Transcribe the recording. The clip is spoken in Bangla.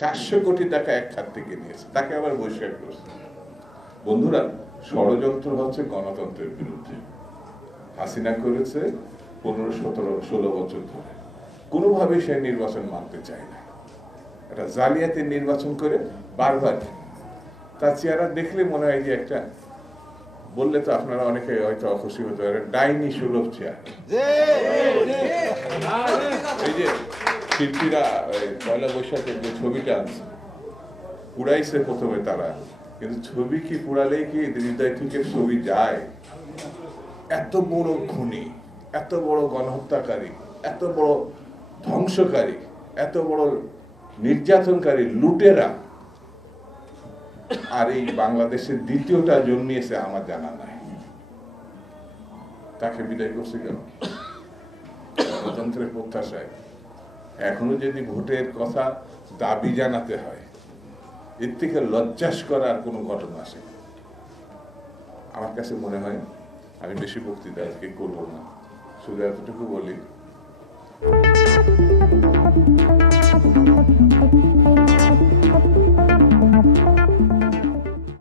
400 কোটি টাকা এক খাত থেকে নিয়েছে, তাকে আবার বহিষ্কার করছে। বন্ধুরা, ষড়যন্ত্র হচ্ছে গণতন্ত্রের বিরুদ্ধে। হাসিনা করেছে 15-17-16 বছর ধরে, কোনোভাবেই সে নির্বাচন মানতে চায় না। একটা জালিয়াতির নির্বাচন করে বারবার তার চেহারা দেখলে মনে হয় যে একটা, বললে তো আপনারা অনেকে হয়তো অখুশি হতে পারে, ডাইনি সুলভ চেহারা। এই যে শিল্পীরা পয়লা বৈশাখের যে ছবিটা আছে, পুড়াইছে প্রথমে তারা, কিন্তু ছবি কি পুড়ালেই কি হৃদয় থেকে ছবি যায়? এত বড় খুনি, এত বড় গণহত্যাকারী, এত বড় ধ্বংসকারী, এত বড় নির্যাতনকারী, লুটেরা আর এই বাংলাদেশের দ্বিতীয়টা জন্মিয়েছে আমার জানা নাই। তাকে বিদায় করছে কেন? গণতন্ত্রের প্রত্যাশায় এখনো যদি ভোটের কথা দাবি জানাতে হয়, এর থেকে লজ্জাস করার কোনো ঘটনা আসে না। আমার কাছে মনে হয়, আমি বেশি বক্তৃতা আজকে করবো না, শুধু এতটুকু বলি,